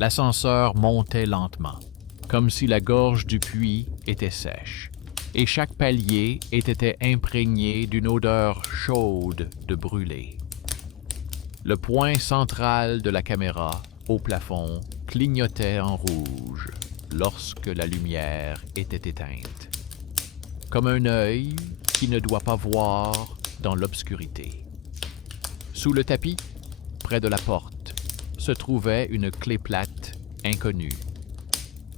L'ascenseur montait lentement, comme si la gorge du puits était sèche, et chaque palier était imprégné d'une odeur chaude de brûlé. Le point central de la caméra, au plafond, clignotait en rouge lorsque la lumière était éteinte, comme un œil qui ne doit pas voir dans l'obscurité. Sous le tapis, près de la porte, se trouvait une clé plate inconnue,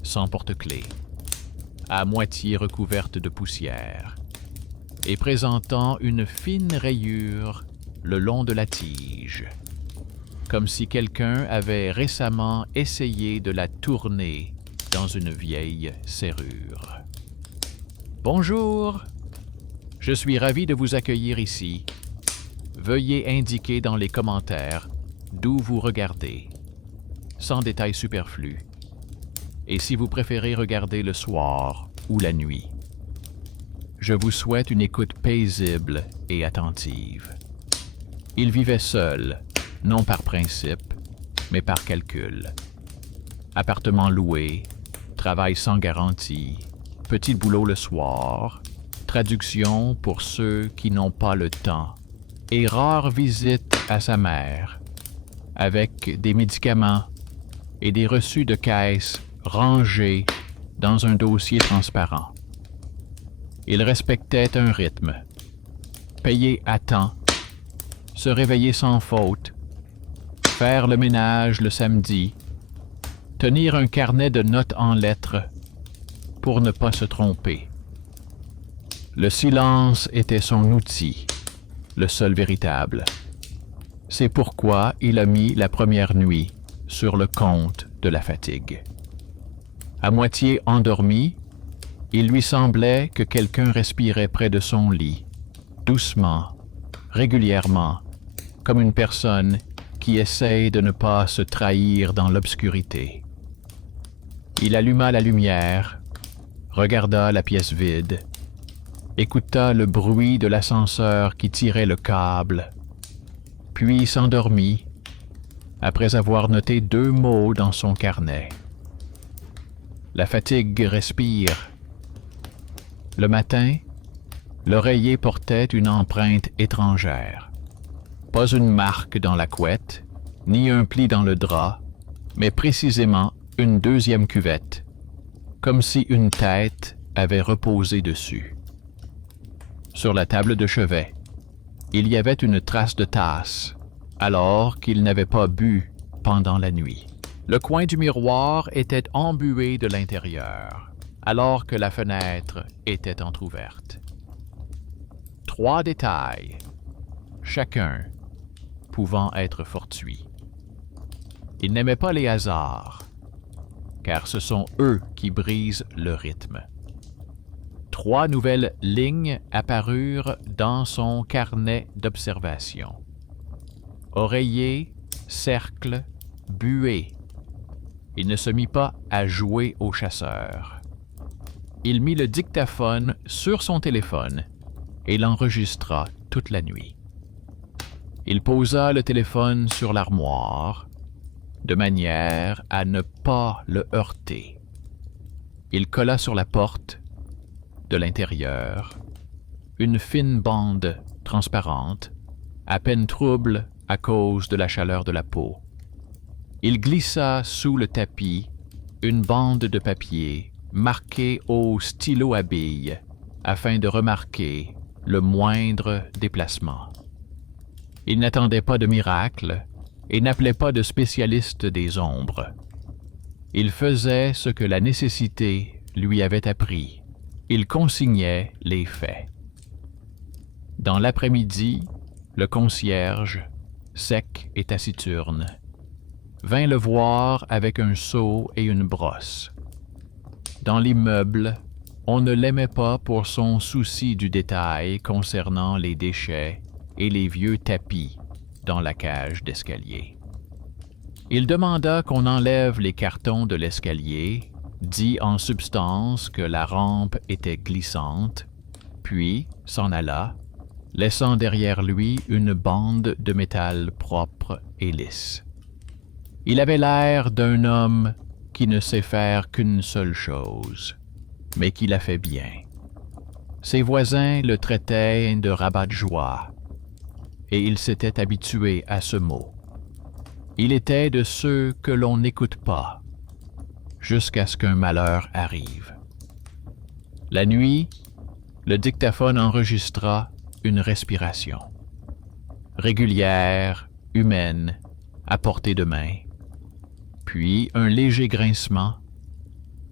sans porte-clés, à moitié recouverte de poussière, et présentant une fine rayure le long de la tige, comme si quelqu'un avait récemment essayé de la tourner dans une vieille serrure. « Bonjour, je suis ravi de vous accueillir ici. Veuillez indiquer dans les commentaires d'où vous regardez, sans détails superflus, et si vous préférez regarder le soir ou la nuit. Je vous souhaite une écoute paisible et attentive. » Il vivait seul, non par principe, mais par calcul. Appartement loué, travail sans garantie, petit boulot le soir, traduction pour ceux qui n'ont pas le temps, et rare visite à sa mère, avec des médicaments et des reçus de caisse rangés dans un dossier transparent. Il respectait un rythme, payer à temps, se réveiller sans faute, faire le ménage le samedi, tenir un carnet de notes en lettres pour ne pas se tromper. Le silence était son outil, le seul véritable. C'est pourquoi il a mis la première nuit sur le compte de la fatigue. À moitié endormi, il lui semblait que quelqu'un respirait près de son lit, doucement, régulièrement, comme une personne qui essaye de ne pas se trahir dans l'obscurité. Il alluma la lumière, regarda la pièce vide, écouta le bruit de l'ascenseur qui tirait le câble, puis s'endormit après avoir noté 2 mots dans son carnet. La fatigue respire. Le matin, l'oreiller portait une empreinte étrangère. Pas une marque dans la couette, ni un pli dans le drap, mais précisément une 2e cuvette, comme si une tête avait reposé dessus. Sur la table de chevet, il y avait une trace de tasse, alors qu'il n'avait pas bu pendant la nuit. Le coin du miroir était embué de l'intérieur, alors que la fenêtre était entr'ouverte. 3 détails, chacun pouvant être fortuit. Il n'aimait pas les hasards, car ce sont eux qui brisent le rythme. 3 nouvelles lignes apparurent dans son carnet d'observation. Oreiller, cercle, buée. Il ne se mit pas à jouer au chasseur. Il mit le dictaphone sur son téléphone et l'enregistra toute la nuit. Il posa le téléphone sur l'armoire, de manière à ne pas le heurter. Il colla sur la porte, de l'intérieur, une fine bande transparente, à peine trouble à cause de la chaleur de la peau. Il glissa sous le tapis une bande de papier marquée au stylo à billes afin de remarquer le moindre déplacement. Il n'attendait pas de miracle et n'appelait pas de spécialiste des ombres. Il faisait ce que la nécessité lui avait appris. Il consignait les faits. Dans l'après-midi, le concierge, sec et taciturne, vint le voir avec un seau et une brosse. Dans l'immeuble, on ne l'aimait pas pour son souci du détail concernant les déchets et les vieux tapis dans la cage d'escalier. Il demanda qu'on enlève les cartons de l'escalier, dit en substance que la rampe était glissante, puis s'en alla, laissant derrière lui une bande de métal propre et lisse. Il avait l'air d'un homme qui ne sait faire qu'une seule chose, mais qui la fait bien. Ses voisins le traitaient de rabat-joie, et il s'était habitué à ce mot. Il était de ceux que l'on n'écoute pas, jusqu'à ce qu'un malheur arrive. La nuit, le dictaphone enregistra une respiration, régulière, humaine, à portée de main, puis un léger grincement,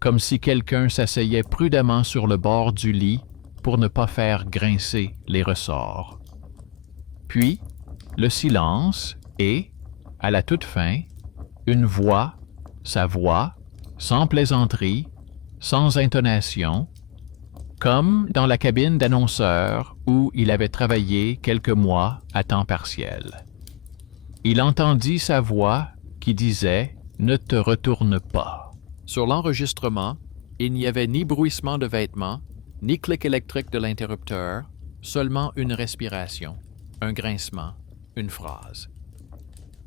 comme si quelqu'un s'asseyait prudemment sur le bord du lit pour ne pas faire grincer les ressorts. Puis, le silence et, à la toute fin, une voix, sa voix, sans plaisanterie, sans intonation, comme dans la cabine d'annonceur où il avait travaillé quelques mois à temps partiel. Il entendit sa voix qui disait « Ne te retourne pas ». Sur l'enregistrement, il n'y avait ni bruissement de vêtements, ni clic électrique de l'interrupteur, seulement une respiration, un grincement, une phrase.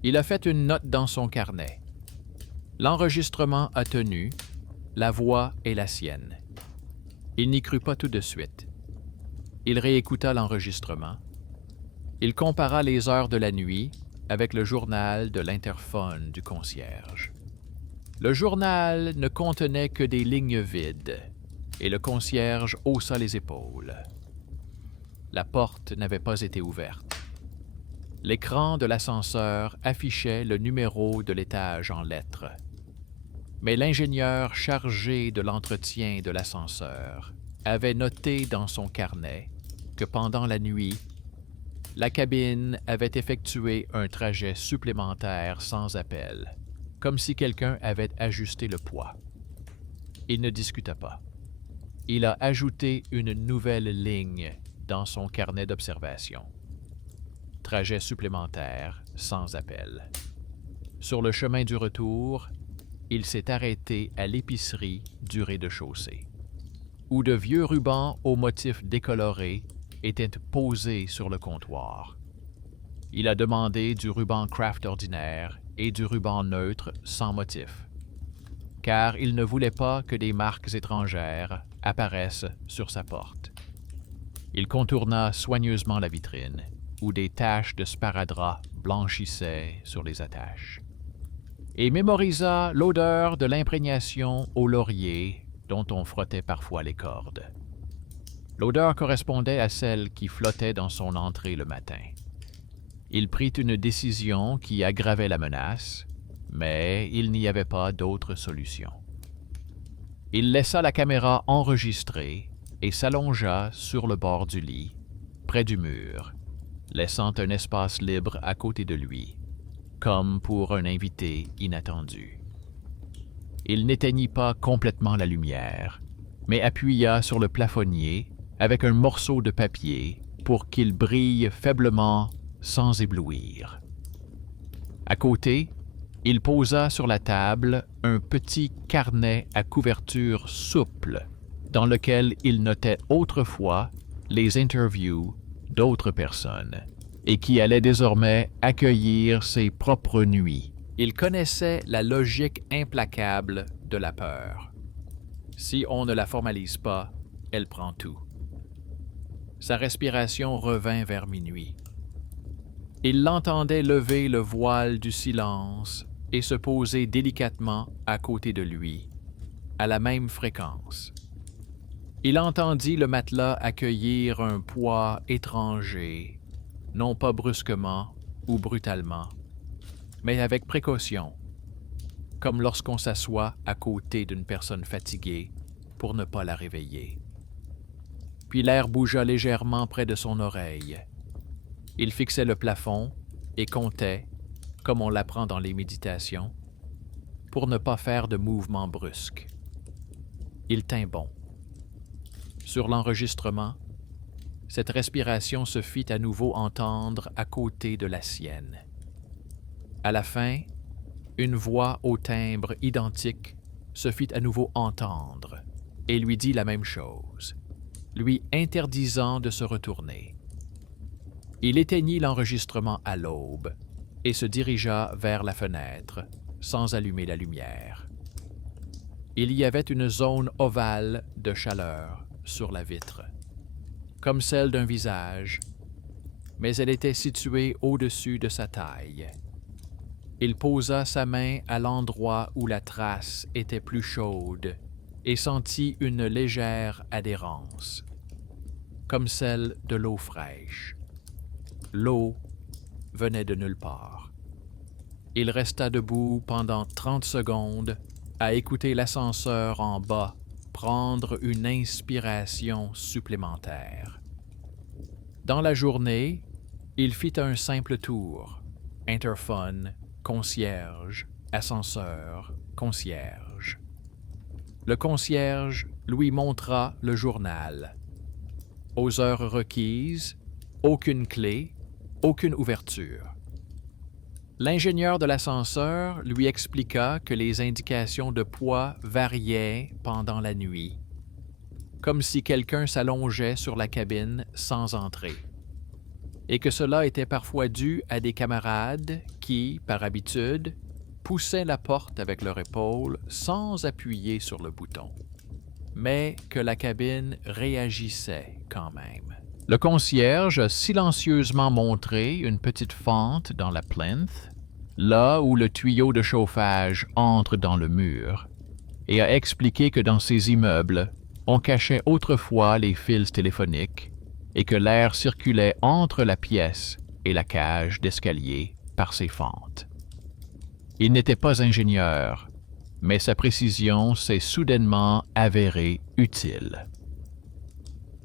Il a fait une note dans son carnet. L'enregistrement a tenu, la voix est la sienne. Il n'y crut pas tout de suite. Il réécouta l'enregistrement. Il compara les heures de la nuit avec le journal de l'interphone du concierge. Le journal ne contenait que des lignes vides, et le concierge haussa les épaules. La porte n'avait pas été ouverte. L'écran de l'ascenseur affichait le numéro de l'étage en lettres. Mais l'ingénieur chargé de l'entretien de l'ascenseur avait noté dans son carnet que pendant la nuit, la cabine avait effectué un trajet supplémentaire sans appel, comme si quelqu'un avait ajusté le poids. Il ne discuta pas. Il a ajouté une nouvelle ligne dans son carnet d'observation. Trajet supplémentaire sans appel. Sur le chemin du retour, il s'est arrêté à l'épicerie du rez-de-chaussée, où de vieux rubans aux motifs décolorés étaient posés sur le comptoir. Il a demandé du ruban Kraft ordinaire et du ruban neutre sans motif, car il ne voulait pas que des marques étrangères apparaissent sur sa porte. Il contourna soigneusement la vitrine, où des taches de sparadrap blanchissaient sur les attaches, et mémorisa l'odeur de l'imprégnation au laurier dont on frottait parfois les cordes. L'odeur correspondait à celle qui flottait dans son entrée le matin. Il prit une décision qui aggravait la menace, mais il n'y avait pas d'autre solution. Il laissa la caméra enregistrer et s'allongea sur le bord du lit, près du mur, laissant un espace libre à côté de lui, comme pour un invité inattendu. Il n'éteignit pas complètement la lumière, mais appuya sur le plafonnier avec un morceau de papier pour qu'il brille faiblement sans éblouir. À côté, il posa sur la table un petit carnet à couverture souple dans lequel il notait autrefois les interviews d'autres personnes et qui allait désormais accueillir ses propres nuits. Il connaissait la logique implacable de la peur. Si on ne la formalise pas, elle prend tout. Sa respiration revint vers minuit. Il l'entendait lever le voile du silence et se poser délicatement à côté de lui, à la même fréquence. Il entendit le matelas accueillir un poids étranger, non pas brusquement ou brutalement, mais avec précaution, comme lorsqu'on s'assoit à côté d'une personne fatiguée pour ne pas la réveiller. Puis l'air bougea légèrement près de son oreille. Il fixait le plafond et comptait, comme on l'apprend dans les méditations, pour ne pas faire de mouvements brusques. Il tint bon. Sur l'enregistrement, cette respiration se fit à nouveau entendre à côté de la sienne. À la fin, une voix au timbre identique se fit à nouveau entendre et lui dit la même chose, lui interdisant de se retourner. Il éteignit l'enregistrement à l'aube et se dirigea vers la fenêtre, sans allumer la lumière. Il y avait une zone ovale de chaleur sur la vitre, comme celle d'un visage, mais elle était située au-dessus de sa taille. Il posa sa main à l'endroit où la trace était plus chaude et sentit une légère adhérence, comme celle de l'eau fraîche. L'eau venait de nulle part. Il resta debout pendant 30 secondes à écouter l'ascenseur en bas prendre une inspiration supplémentaire. Dans la journée, il fit un simple tour, interphone, concierge, ascenseur, concierge. Le concierge lui montra le journal. Aux heures requises, aucune clé, aucune ouverture. L'ingénieur de l'ascenseur lui expliqua que les indications de poids variaient pendant la nuit, comme si quelqu'un s'allongeait sur la cabine sans entrer, et que cela était parfois dû à des camarades qui, par habitude, poussaient la porte avec leur épaule sans appuyer sur le bouton, mais que la cabine réagissait quand même. Le concierge a silencieusement montré une petite fente dans la plinth, là où le tuyau de chauffage entre dans le mur, et a expliqué que dans ces immeubles, on cachait autrefois les fils téléphoniques et que l'air circulait entre la pièce et la cage d'escalier par ces fentes. Il n'était pas ingénieur, mais sa précision s'est soudainement avérée utile.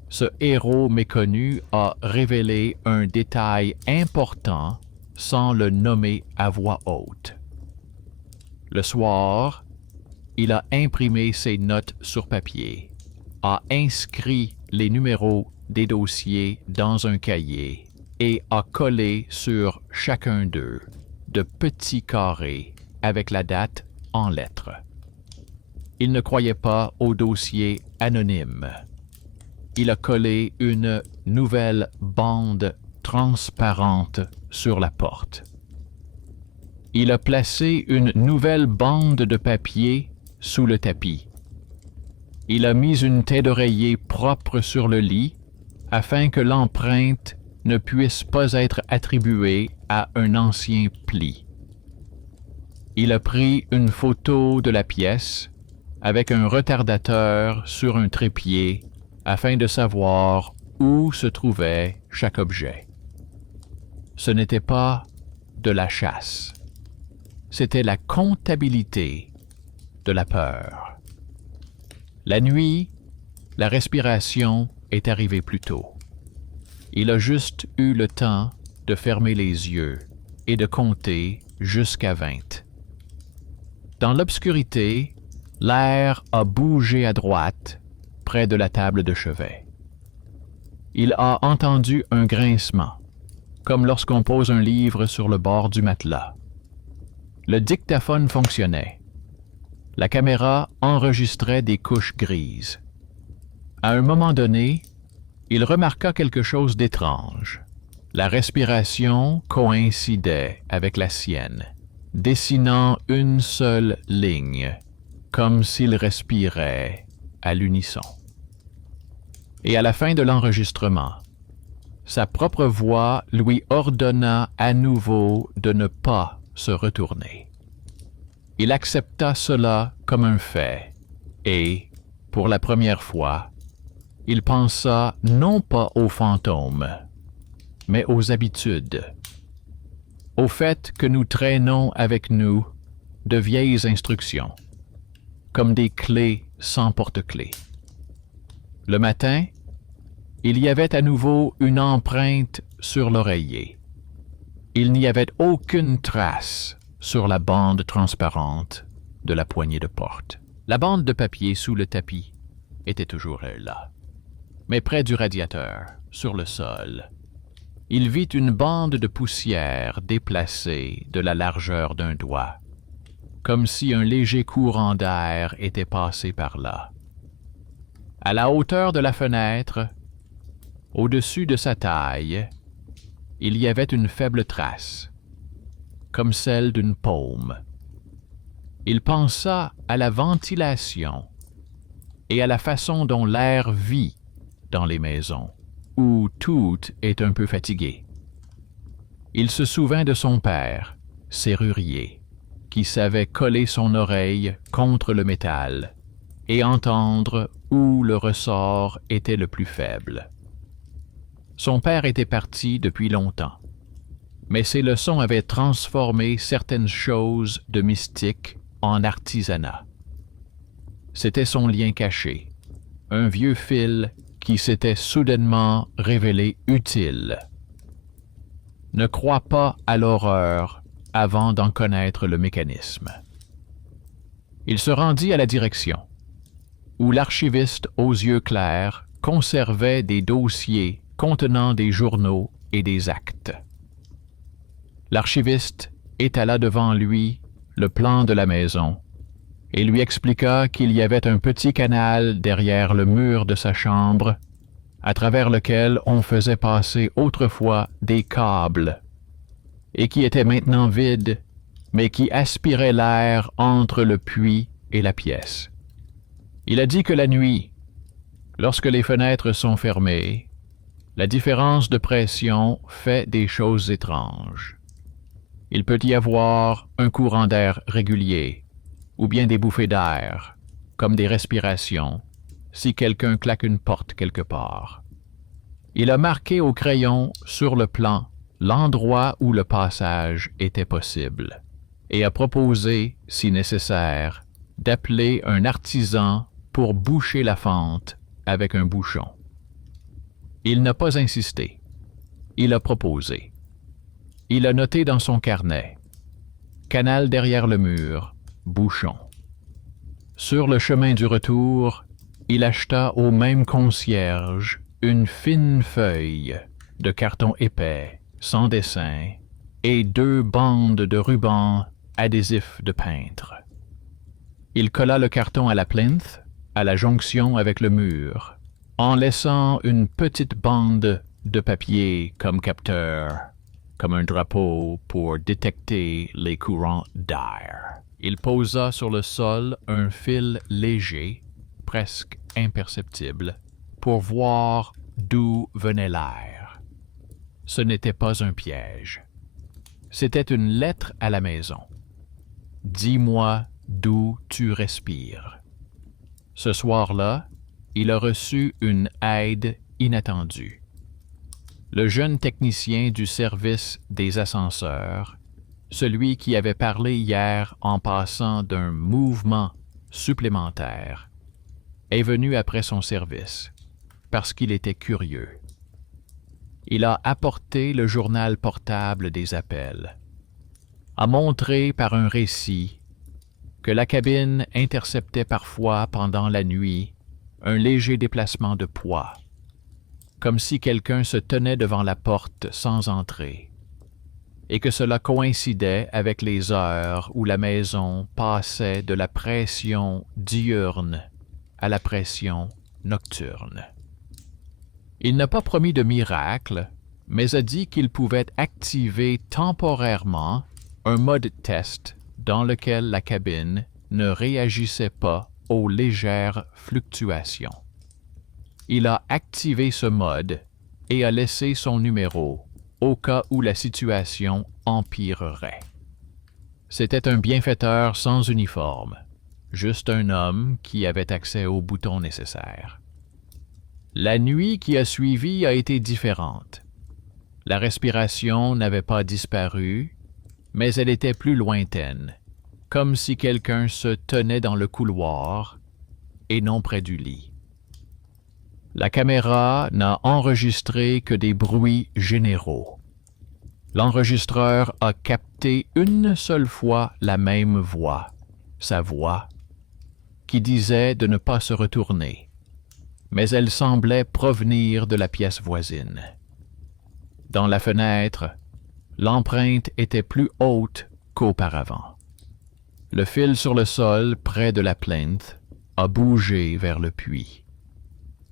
Ce héros méconnu a révélé un détail important sans le nommer à voix haute. Le soir, il a imprimé ses notes sur papier, a inscrit les numéros des dossiers dans un cahier et a collé sur chacun d'eux de petits carrés avec la date en lettres. Il ne croyait pas aux dossiers anonymes. Il a collé une nouvelle bande transparente sur la porte. Il a placé une nouvelle bande de papier sous le tapis. Il a mis une tête d'oreiller propre sur le lit afin que l'empreinte ne puisse pas être attribuée à un ancien pli. Il a pris une photo de la pièce avec un retardateur sur un trépied afin de savoir où se trouvait chaque objet. Ce n'était pas de la chasse, c'était la comptabilité de la peur. La nuit, la respiration est arrivée plus tôt. Il a juste eu le temps de fermer les yeux et de compter jusqu'à 20. Dans l'obscurité, l'air a bougé à droite, près de la table de chevet. Il a entendu un grincement, comme lorsqu'on pose un livre sur le bord du matelas. Le dictaphone fonctionnait. La caméra enregistrait des couches grises. À un moment donné, il remarqua quelque chose d'étrange. La respiration coïncidait avec la sienne, dessinant une seule ligne, comme s'il respirait à l'unisson. Et à la fin de l'enregistrement, sa propre voix lui ordonna à nouveau de ne pas se retourner. Il accepta cela comme un fait et, pour la première fois, il pensa non pas aux fantômes, mais aux habitudes, au fait que nous traînons avec nous de vieilles instructions, comme des clés sans porte-clés. Le matin, il y avait à nouveau une empreinte sur l'oreiller. Il n'y avait aucune trace sur la bande transparente de la poignée de porte. La bande de papier sous le tapis était toujours là. Mais près du radiateur, sur le sol, il vit une bande de poussière déplacée de la largeur d'un doigt, comme si un léger courant d'air était passé par là. À la hauteur de la fenêtre, au-dessus de sa taille, il y avait une faible trace, comme celle d'une paume, Il pensa à la ventilation et à la façon dont l'air vit dans les maisons, où tout est un peu fatigué. Il se souvint de son père, serrurier, qui savait coller son oreille contre le métal et entendre où le ressort était le plus faible. Son père était parti depuis longtemps, mais ses leçons avaient transformé certaines choses de mystique en artisanat. C'était son lien caché, un vieux fil qui s'était soudainement révélé utile. Ne crois pas à l'horreur avant d'en connaître le mécanisme. Il se rendit à la direction, où l'archiviste aux yeux clairs conservait des dossiers contenant des journaux et des actes. L'archiviste étala devant lui le plan de la maison et lui expliqua qu'il y avait un petit canal derrière le mur de sa chambre, à travers lequel on faisait passer autrefois des câbles, et qui était maintenant vide, mais qui aspirait l'air entre le puits et la pièce. Il a dit que la nuit, lorsque les fenêtres sont fermées, la différence de pression fait des choses étranges. Il peut y avoir un courant d'air régulier, ou bien des bouffées d'air, comme des respirations, si quelqu'un claque une porte quelque part. Il a marqué au crayon sur le plan l'endroit où le passage était possible, et a proposé, si nécessaire, d'appeler un artisan pour boucher la fente avec un bouchon. Il n'a pas insisté. Il a proposé. Il a noté dans son carnet « Canal derrière le mur, bouchon ». Sur le chemin du retour, il acheta au même concierge une fine feuille de carton épais, sans dessin, et 2 bandes de ruban adhésif de peintre. Il colla le carton à la plinth, à la jonction avec le mur, en laissant une petite bande de papier comme capteur, comme un drapeau pour détecter les courants d'air. Il posa sur le sol un fil léger, presque imperceptible, pour voir d'où venait l'air. Ce n'était pas un piège. C'était une lettre à la maison. « Dis-moi d'où tu respires. » Ce soir-là, il a reçu une aide inattendue. Le jeune technicien du service des ascenseurs, celui qui avait parlé hier en passant d'un mouvement supplémentaire, est venu après son service, parce qu'il était curieux. Il a apporté le journal portable des appels, a montré par un récit que la cabine interceptait parfois pendant la nuit un léger déplacement de poids, comme si quelqu'un se tenait devant la porte sans entrer, et que cela coïncidait avec les heures où la maison passait de la pression diurne à la pression nocturne. Il n'a pas promis de miracle, mais a dit qu'il pouvait activer temporairement un mode test dans lequel la cabine ne réagissait pas aux légères fluctuations. Il a activé ce mode et a laissé son numéro au cas où la situation empirerait. C'était un bienfaiteur sans uniforme, juste un homme qui avait accès aux boutons nécessaires. La nuit qui a suivi a été différente. La respiration n'avait pas disparu, mais elle était plus lointaine, comme si quelqu'un se tenait dans le couloir et non près du lit. La caméra n'a enregistré que des bruits généraux. L'enregistreur a capté une seule fois la même voix, sa voix, qui disait de ne pas se retourner, mais elle semblait provenir de la pièce voisine. Dans la fenêtre, l'empreinte était plus haute qu'auparavant. Le fil sur le sol, près de la plinth, a bougé vers le puits.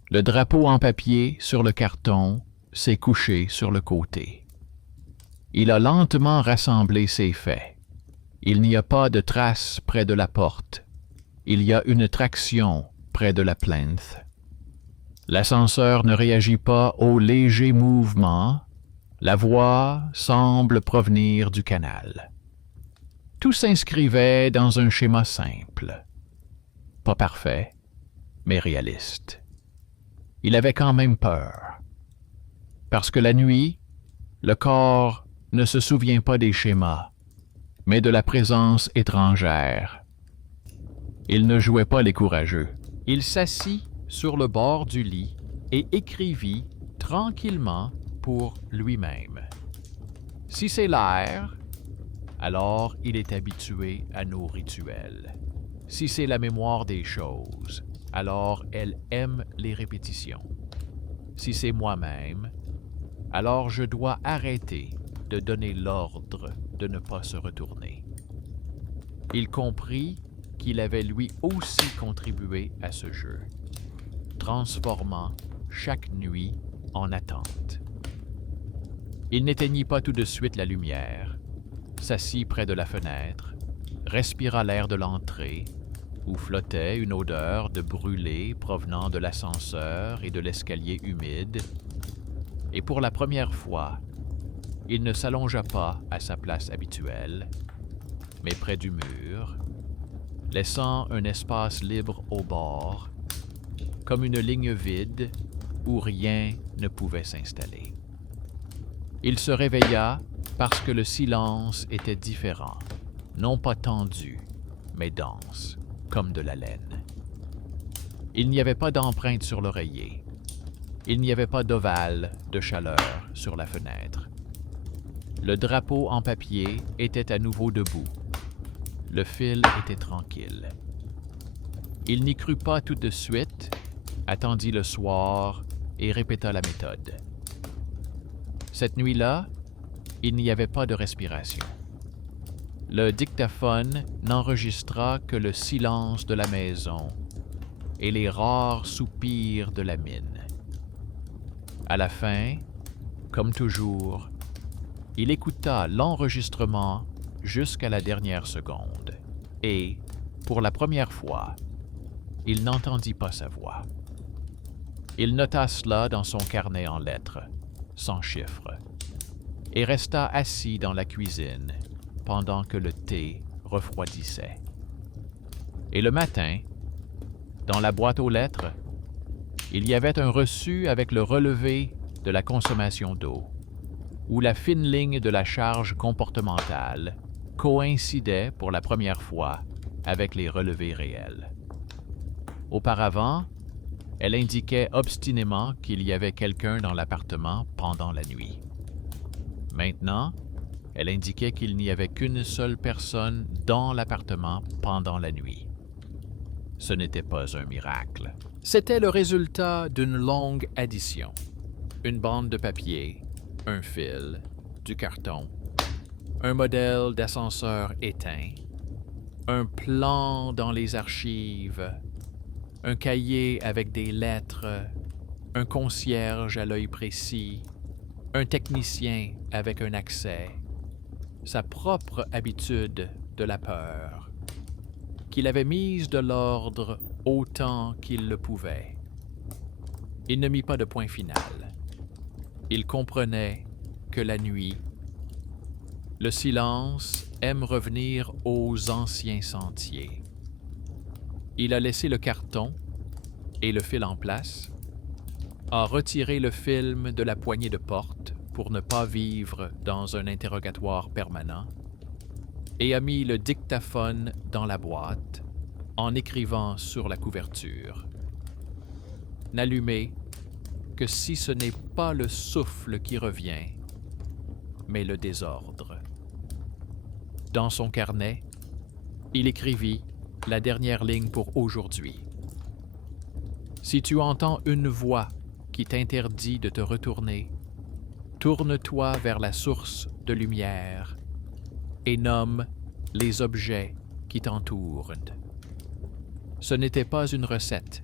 Le drapeau en papier sur le carton s'est couché sur le côté. Il a lentement rassemblé ses faits. Il n'y a pas de trace près de la porte. Il y a une traction près de la plinth. L'ascenseur ne réagit pas au léger mouvement. La voix semble provenir du canal. Tout s'inscrivait dans un schéma simple. Pas parfait, mais réaliste. Il avait quand même peur. Parce que la nuit, le corps ne se souvient pas des schémas, mais de la présence étrangère. Il ne jouait pas les courageux. Il s'assit sur le bord du lit et écrivit tranquillement pour lui-même. Si c'est l'air, alors il est habitué à nos rituels. Si c'est la mémoire des choses, alors elle aime les répétitions. Si c'est moi-même, alors je dois arrêter de donner l'ordre de ne pas se retourner. Il comprit qu'il avait lui aussi contribué à ce jeu, transformant chaque nuit en attente. Il n'éteignit pas tout de suite la lumière, s'assit près de la fenêtre, respira l'air de l'entrée, où flottait une odeur de brûlé provenant de l'ascenseur et de l'escalier humide, et pour la première fois, il ne s'allongea pas à sa place habituelle, mais près du mur, laissant un espace libre au bord, comme une ligne vide où rien ne pouvait s'installer. Il se réveilla parce que le silence était différent, non pas tendu, mais dense, comme de la laine. Il n'y avait pas d'empreinte sur l'oreiller. Il n'y avait pas d'ovale de chaleur sur la fenêtre. Le drapeau en papier était à nouveau debout. Le fil était tranquille. Il n'y crut pas tout de suite, attendit le soir et répéta la méthode. Cette nuit-là, il n'y avait pas de respiration. Le dictaphone n'enregistra que le silence de la maison et les rares soupirs de la mine. À la fin, comme toujours, il écouta l'enregistrement jusqu'à la dernière seconde et, pour la première fois, il n'entendit pas sa voix. Il nota cela dans son carnet en lettres, sans chiffres, et resta assis dans la cuisine pendant que le thé refroidissait. Et le matin, dans la boîte aux lettres, il y avait un reçu avec le relevé de la consommation d'eau, où la fine ligne de la charge comportementale coïncidait pour la première fois avec les relevés réels. Auparavant, elle indiquait obstinément qu'il y avait quelqu'un dans l'appartement pendant la nuit. Maintenant, elle indiquait qu'il n'y avait qu'une seule personne dans l'appartement pendant la nuit. Ce n'était pas un miracle. C'était le résultat d'une longue addition. Une bande de papier, un fil, du carton, un modèle d'ascenseur éteint, un plan dans les archives, un cahier avec des lettres, un concierge à l'œil précis, un technicien avec un accès, sa propre habitude de la peur, qu'il avait mise de l'ordre autant qu'il le pouvait. Il ne mit pas de point final. Il comprenait que la nuit, le silence aime revenir aux anciens sentiers. Il a laissé le carton et le fil en place, a retiré le film de la poignée de porte pour ne pas vivre dans un interrogatoire permanent et a mis le dictaphone dans la boîte en écrivant sur la couverture. N'allumez que si ce n'est pas le souffle qui revient, mais le désordre. Dans son carnet, il écrivit la dernière ligne pour aujourd'hui. Si tu entends une voix qui t'interdit de te retourner, tourne-toi vers la source de lumière et nomme les objets qui t'entourent. Ce n'était pas une recette,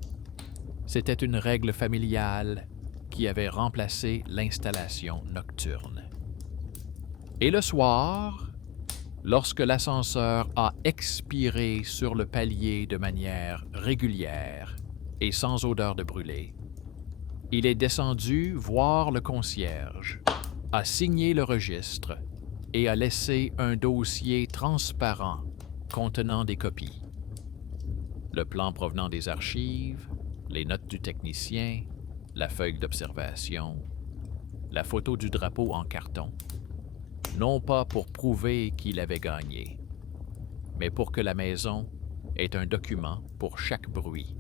c'était une règle familiale qui avait remplacé l'installation nocturne. Et le soir, Lorsque l'ascenseur a expiré sur le palier de manière régulière et sans odeur de brûlé, il est descendu voir le concierge, a signé le registre et a laissé un dossier transparent contenant des copies. Le plan provenant des archives, les notes du technicien, la feuille d'observation, la photo du drapeau en carton. Non pas pour prouver qu'il avait gagné, mais pour que la maison ait un document pour chaque bruit.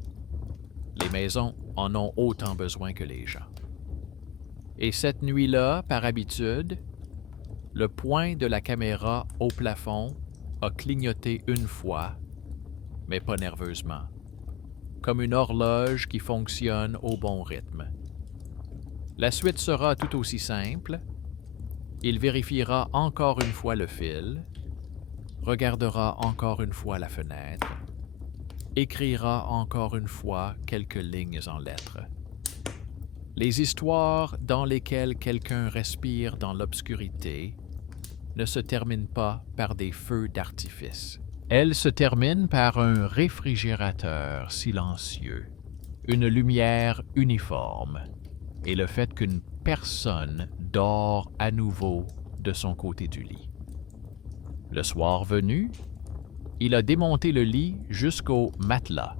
Les maisons en ont autant besoin que les gens. Et cette nuit-là, par habitude, le point de la caméra au plafond a clignoté une fois, mais pas nerveusement, comme une horloge qui fonctionne au bon rythme. La suite sera tout aussi simple. Il vérifiera encore une fois le fil, regardera encore une fois la fenêtre, écrira encore une fois quelques lignes en lettres. Les histoires dans lesquelles quelqu'un respire dans l'obscurité ne se terminent pas par des feux d'artifice. Elles se terminent par un réfrigérateur silencieux, une lumière uniforme et le fait qu'une personne dort à nouveau de son côté du lit. Le soir venu, il a démonté le lit jusqu'au matelas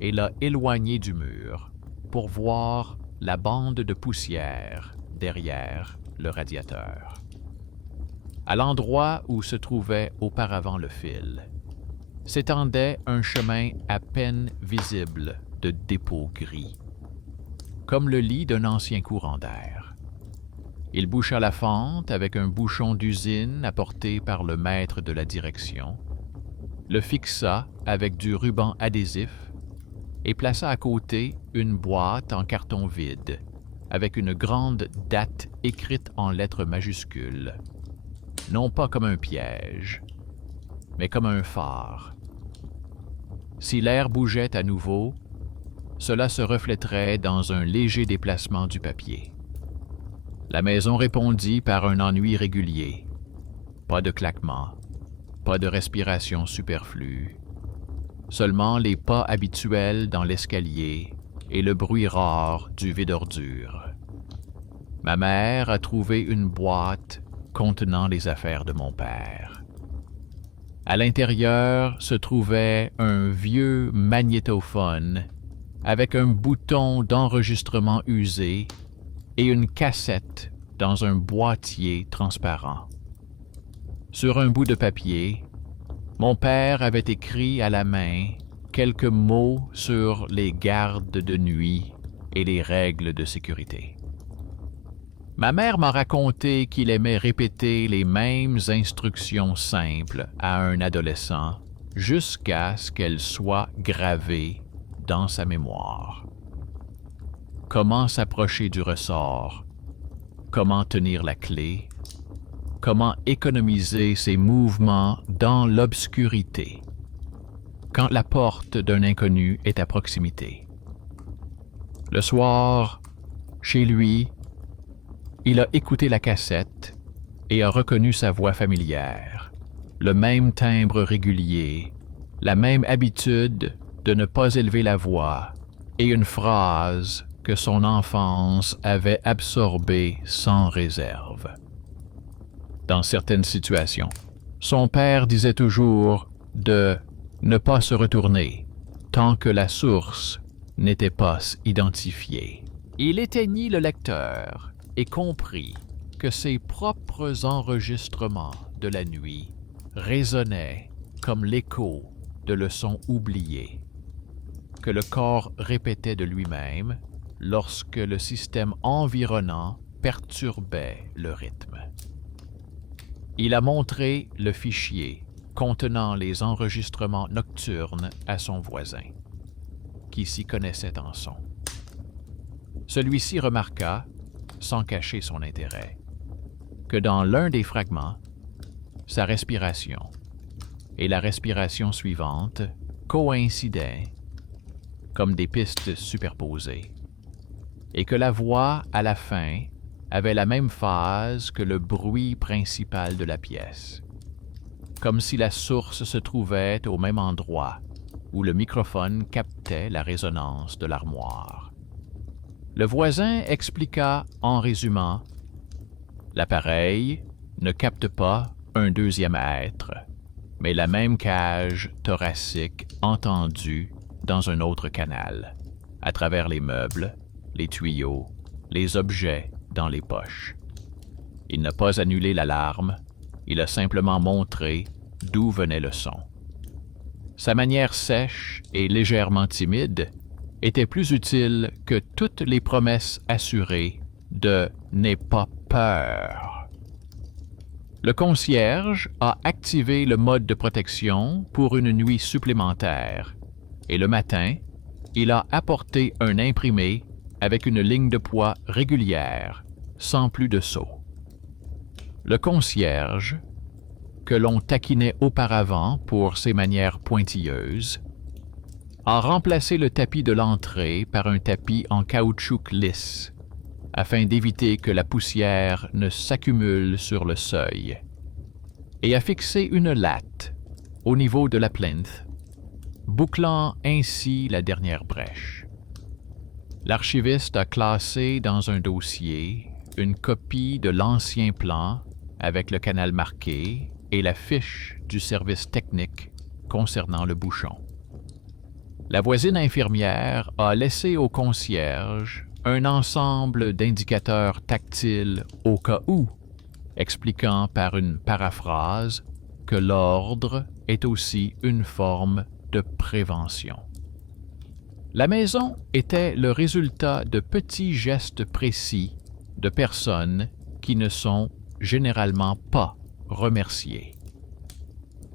et l'a éloigné du mur pour voir la bande de poussière derrière le radiateur. À l'endroit où se trouvait auparavant le fil, s'étendait un chemin à peine visible de dépôt gris, comme le lit d'un ancien courant d'air. Il boucha la fente avec un bouchon d'usine apporté par le maître de la direction, le fixa avec du ruban adhésif et plaça à côté une boîte en carton vide avec une grande date écrite en lettres majuscules, non pas comme un piège, mais comme un phare. Si l'air bougeait à nouveau, cela se reflèterait dans un léger déplacement du papier. La maison répondit par un ennui régulier. Pas de claquement, pas de respiration superflue, seulement les pas habituels dans l'escalier et le bruit rare du vide-ordures. Ma mère a trouvé une boîte contenant les affaires de mon père. À l'intérieur se trouvait un vieux magnétophone avec un bouton d'enregistrement usé et une cassette dans un boîtier transparent. Sur un bout de papier, mon père avait écrit à la main quelques mots sur les gardes de nuit et les règles de sécurité. Ma mère m'a raconté qu'il aimait répéter les mêmes instructions simples à un adolescent jusqu'à ce qu'elles soient gravées dans sa mémoire. Comment s'approcher du ressort, comment tenir la clé, comment économiser ses mouvements dans l'obscurité quand la porte d'un inconnu est à proximité. Le soir, chez lui, il a écouté la cassette et a reconnu sa voix familière, le même timbre régulier, la même habitude de ne pas élever la voix et une phrase que son enfance avait absorbée sans réserve. Dans certaines situations, son père disait toujours de ne pas se retourner tant que la source n'était pas identifiée. Il éteignit le lecteur et comprit que ses propres enregistrements de la nuit résonnaient comme l'écho de leçons oubliées, que le corps répétait de lui-même lorsque le système environnant perturbait le rythme. Il a montré le fichier contenant les enregistrements nocturnes à son voisin, qui s'y connaissait en son. Celui-ci remarqua, sans cacher son intérêt, que dans l'un des fragments, sa respiration et la respiration suivante coïncidaient comme des pistes superposées, et que la voix à la fin avait la même phase que le bruit principal de la pièce. comme si la source se trouvait au même endroit où le microphone captait la résonance de l'armoire. Le voisin expliqua en résumant: « L'appareil ne capte pas un deuxième être, mais la même cage thoracique entendue dans un autre canal, à travers les meubles, les tuyaux, les objets dans les poches. Il n'a pas annulé l'alarme, il a simplement montré d'où venait le son. Sa manière sèche et légèrement timide était plus utile que toutes les promesses assurées de « n'aie pas peur ». Le concierge a activé le mode de protection pour une nuit supplémentaire et le matin, il a apporté un imprimé avec une ligne de poids régulière, sans plus de saut. Le concierge, que l'on taquinait auparavant pour ses manières pointilleuses, a remplacé le tapis de l'entrée par un tapis en caoutchouc lisse, afin d'éviter que la poussière ne s'accumule sur le seuil, et a fixé une latte au niveau de la plinth, bouclant ainsi la dernière brèche. L'archiviste a classé dans un dossier une copie de l'ancien plan avec le canal marqué et la fiche du service technique concernant le bouchon. La voisine infirmière a laissé au concierge un ensemble d'indicateurs tactiles au cas où, expliquant par une paraphrase que l'ordre est aussi une forme de prévention. La maison était le résultat de petits gestes précis de personnes qui ne sont généralement pas remerciées.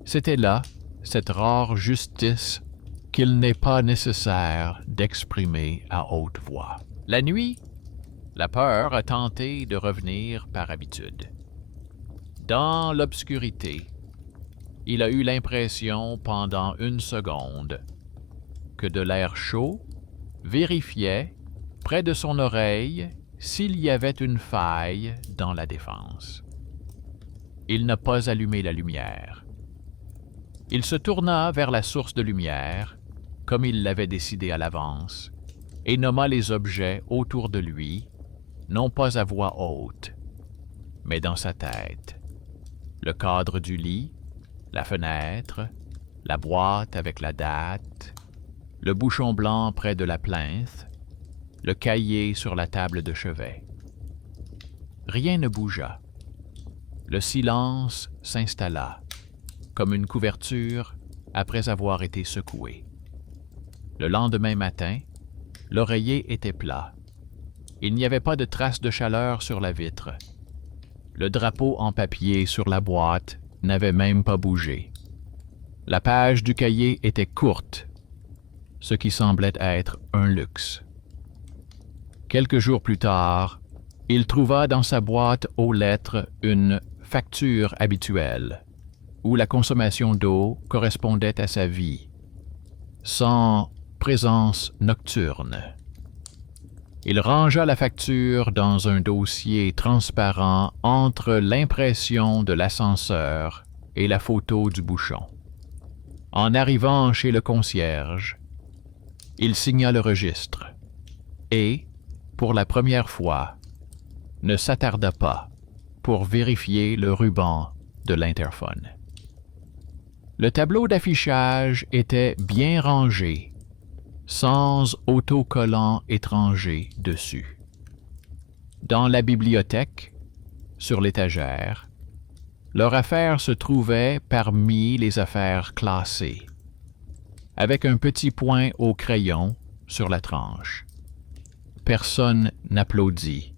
C'était là cette rare justice qu'il n'est pas nécessaire d'exprimer à haute voix. La nuit, la peur a tenté de revenir par habitude. Dans l'obscurité, il a eu l'impression pendant une seconde que de l'air chaud vérifiait près de son oreille s'il y avait une faille dans la défense. Il n'a pas allumé la lumière. Il se tourna vers la source de lumière, comme il l'avait décidé à l'avance, et nomma les objets autour de lui, non pas à voix haute, mais dans sa tête. Le cadre du lit, la fenêtre, la boîte avec la date, le bouchon blanc près de la plinth, le cahier sur la table de chevet. Rien ne bougea. Le silence s'installa, comme une couverture après avoir été secoué. Le lendemain matin, l'oreiller était plat. Il n'y avait pas de trace de chaleur sur la vitre. Le drapeau en papier sur la boîte n'avait même pas bougé. La page du cahier était courte, ce qui semblait être un luxe. Quelques jours plus tard, il trouva dans sa boîte aux lettres une facture habituelle, où la consommation d'eau correspondait à sa vie, sans présence nocturne. Il rangea la facture dans un dossier transparent entre l'impression de l'ascenseur et la photo du bouchon. En arrivant chez le concierge, il signa le registre et, pour la première fois, ne s'attarda pas pour vérifier le ruban de l'interphone. Le tableau d'affichage était bien rangé, sans autocollant étranger dessus. Dans la bibliothèque, sur l'étagère, leur affaire se trouvait parmi les affaires classées, avec un petit point au crayon sur la tranche. Personne n'applaudit,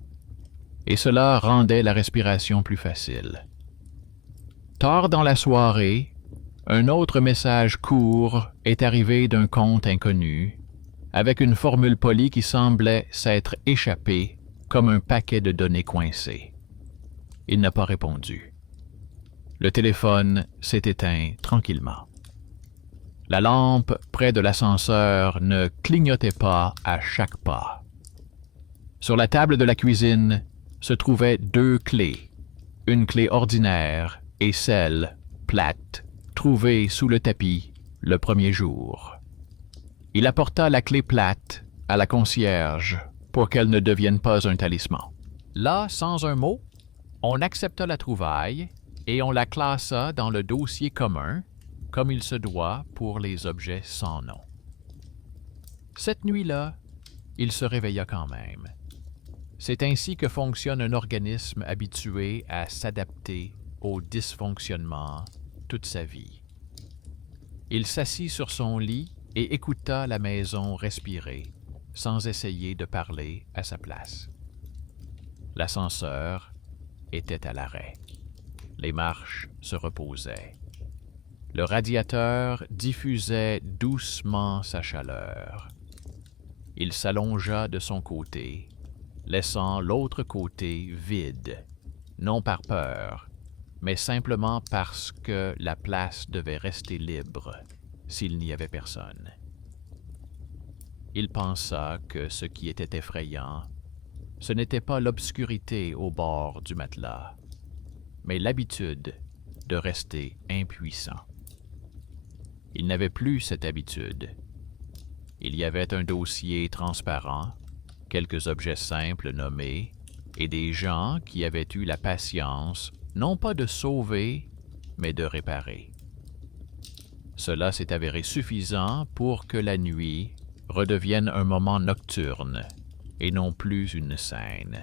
et cela rendait la respiration plus facile. Tard dans la soirée, un autre message court est arrivé d'un compte inconnu, avec une formule polie qui semblait s'être échappée comme un paquet de données coincées. Il n'a pas répondu. Le téléphone s'est éteint tranquillement. La lampe près de l'ascenseur ne clignotait pas à chaque pas. Sur la table de la cuisine se trouvaient 2 clés, une clé ordinaire et celle plate trouvée sous le tapis le premier jour. Il apporta la clé plate à la concierge pour qu'elle ne devienne pas un talisman. Là, sans un mot, on accepta la trouvaille et on la classa dans le dossier commun, comme il se doit pour les objets sans nom. Cette nuit-là, il se réveilla quand même. C'est ainsi que fonctionne un organisme habitué à s'adapter aux dysfonctionnements toute sa vie. Il s'assit sur son lit et écouta la maison respirer, sans essayer de parler à sa place. L'ascenseur était à l'arrêt. Les marches se reposaient. Le radiateur diffusait doucement sa chaleur. Il s'allongea de son côté, laissant l'autre côté vide, non par peur, mais simplement parce que la place devait rester libre s'il n'y avait personne. Il pensa que ce qui était effrayant, ce n'était pas l'obscurité au bord du matelas, mais l'habitude de rester impuissant. Il n'avait plus cette habitude. Il y avait un dossier transparent, quelques objets simples nommés, et des gens qui avaient eu la patience, non pas de sauver, mais de réparer. Cela s'est avéré suffisant pour que la nuit redevienne un moment nocturne, et non plus une scène.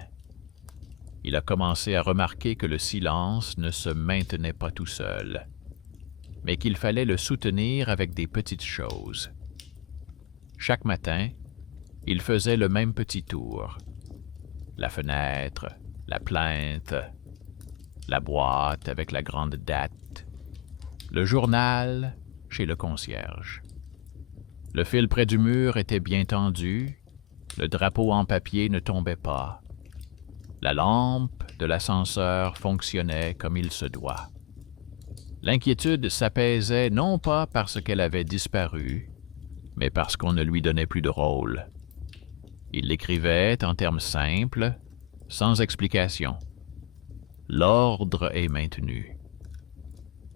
Il a commencé à remarquer que le silence ne se maintenait pas tout seul, mais qu'il fallait le soutenir avec des petites choses. Chaque matin, il faisait le même petit tour. La fenêtre, la plainte, la boîte avec la grande date, le journal chez le concierge. Le fil près du mur était bien tendu, le drapeau en papier ne tombait pas. La lampe de l'ascenseur fonctionnait comme il se doit. L'inquiétude s'apaisait non pas parce qu'elle avait disparu, mais parce qu'on ne lui donnait plus de rôle. Il l'écrivait en termes simples, sans explication. L'ordre est maintenu.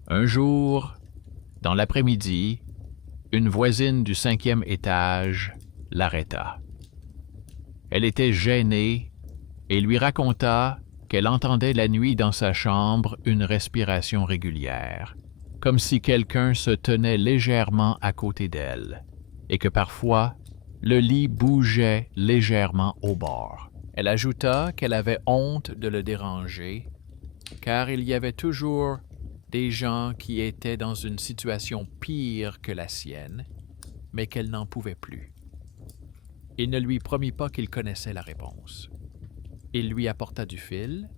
Un jour, dans l'après-midi, une voisine du 5e étage l'arrêta. Elle était gênée et lui raconta qu'elle entendait la nuit dans sa chambre une respiration régulière, comme si quelqu'un se tenait légèrement à côté d'elle, et que parfois, le lit bougeait légèrement au bord. Elle ajouta qu'elle avait honte de le déranger, car il y avait toujours des gens qui étaient dans une situation pire que la sienne, mais qu'elle n'en pouvait plus. Il ne lui promit pas qu'il connaissait la réponse. Il lui apporta du fil,